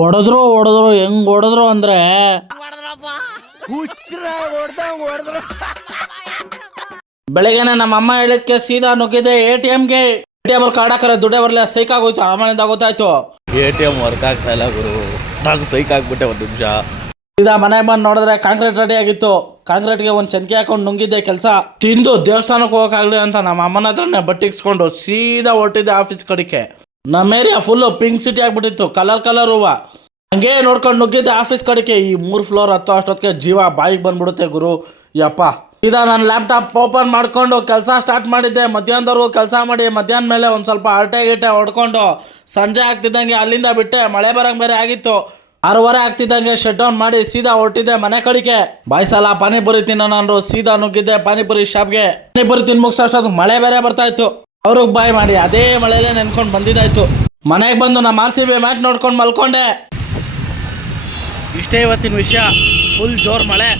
ಹೊಡೆದ್ರು ಹೊಡೆದ್ರು ಹೆಂಗ್ ಹೊಡೆದ್ರು ಅಂದ್ರೆ ಬೆಳಗ್ಗೆನೆ ನಮ್ಮ ಅಮ್ಮ ಹೇಳಿದ್ಕೆ ಸೀದಾ ನುಗ್ಗಿದ್ದೆ ATMಗೆ. ATM ಅಲ್ಲಿ ಕಾರ್ಡ್ ಹಾಕರೆ ದುಡ್ಡೇ ಬರಲಿಲ್ಲ, ಸೈಕ್ ಆಗೋಯ್ತು. ಆಮೇಲಿಂದ ಗೊತ್ತಾಯ್ತು ATM ವರ್ಕ್ ಆಗ್ತಾ ಇಲ್ಲ ಗುರು, ನಾನು ಸೈಕ್ ಆಗ್ಬಿಟ್ಟೆ. ಒಂದು ನಿಮಿಷ ಸೀದಾ ಮನೆಗೆ ಬಂದು ನೋಡಿದ್ರೆ ಕಾಂಕ್ರೀಟ್ ರೆಡಿ ಆಗಿತ್ತು. ಕಾಂಕ್ರೀಟ್ಗೆ ಒಂದು ಚನ್ಕಿ ಹಾಕೊಂಡು ನುಂಗಿದ್ದೆ. ಕೆಲಸ ತಿಂದು ದೇವಸ್ಥಾನಕ್ಕೆ ಹೋಗಕ್ಕಾಗ್ಲಿ ಅಂತ ನಮ್ಮ ಅಮ್ಮನ ಹತ್ರನೇ ಬಟ್ಟಿಕ್ಸ್ಕೊಂಡು ಸೀದಾ ಹೊರಟಿದ್ದೆ ಆಫೀಸ್ ಕಡೆಗೆ. ನಮ್ಮ ಏರಿಯಾ ಫುಲ್ಲು ಪಿಂಕ್ ಸಿಟಿ ಆಗ್ಬಿಟ್ಟಿತ್ತು, ಕಲರ್ ಹೂವ. ಹಂಗೆ ನೋಡ್ಕೊಂಡು ನುಗ್ಗಿದ್ದೆ ಆಫೀಸ್ ಕಡೆಗೆ. ಈ 3 ಫ್ಲೋರ್ ಹತ್ತೋ ಅಷ್ಟೊತ್ತಿಗೆ ಜೀವ ಬಾಯಿಗೆ ಬಂದ್ಬಿಡುತ್ತೆ ಗುರು. ಯಪ್ಪ ಸೀದಾ ನಾನು ಲ್ಯಾಪ್ಟಾಪ್ ಓಪನ್ ಮಾಡ್ಕೊಂಡು ಕೆಲಸ ಸ್ಟಾರ್ಟ್ ಮಾಡಿದ್ದೆ. ಮಧ್ಯಾಹ್ನದವರೆಗೂ ಕೆಲಸ ಮಾಡಿ ಮಧ್ಯಾಹ್ನ ಮೇಲೆ ಒಂದು ಸ್ವಲ್ಪ ಗಿಟೆ ಹೊಡ್ಕೊಂಡು ಸಂಜೆ ಆಗ್ತಿದ್ದಂಗೆ ಅಲ್ಲಿಂದ ಬಿಟ್ಟೆ. ಮಳೆ ಬರಂಗೆ ಬೇರೆ ಆಗಿತ್ತು. 6:30 ಆಗ್ತಿದ್ದಂಗೆ ಶಟ್ ಡೌನ್ ಮಾಡಿ ಸೀದಾ ಹೊರಟಿದ್ದೆ ಮನೆ ಕಡೆಗೆ. ಬಾಯ್ಸಲ್ಲ ಪಾನಿಪುರಿ ತಿನ್ನೋಣ ಅಂದ್ರು, ಸೀದಾ ನುಗ್ಗಿದ್ದೆ ಪಾನಿಪುರಿ ಶಾಪ್ಗೆ. ಪಾನಿಪುರಿ ತಿನ್ ಮುಗಿಸೋಷ್ಟೊತ್ತಿಗೆ ಮಳೆ ಬೇರೆ ಬರ್ತಾ ಇತ್ತು. ಅವ್ರಿಗೆ ಬಾಯ್ ಮಾಡಿ ಅದೇ ಮಳೆಯಲ್ಲೇ ನೆನ್ಕೊಂಡು ಬಂದಿದ್ದಾಯ್ತು. ಮನೆಗೆ ಬಂದು ನಮ್ಮ RCB ಮ್ಯಾಚ್ ನೋಡ್ಕೊಂಡು ಮಲ್ಕೊಂಡೆ. ಇಷ್ಟೇ ಇವತ್ತಿನ ವಿಷಯ. ಫುಲ್ ಜೋರ್ ಮಳೆ.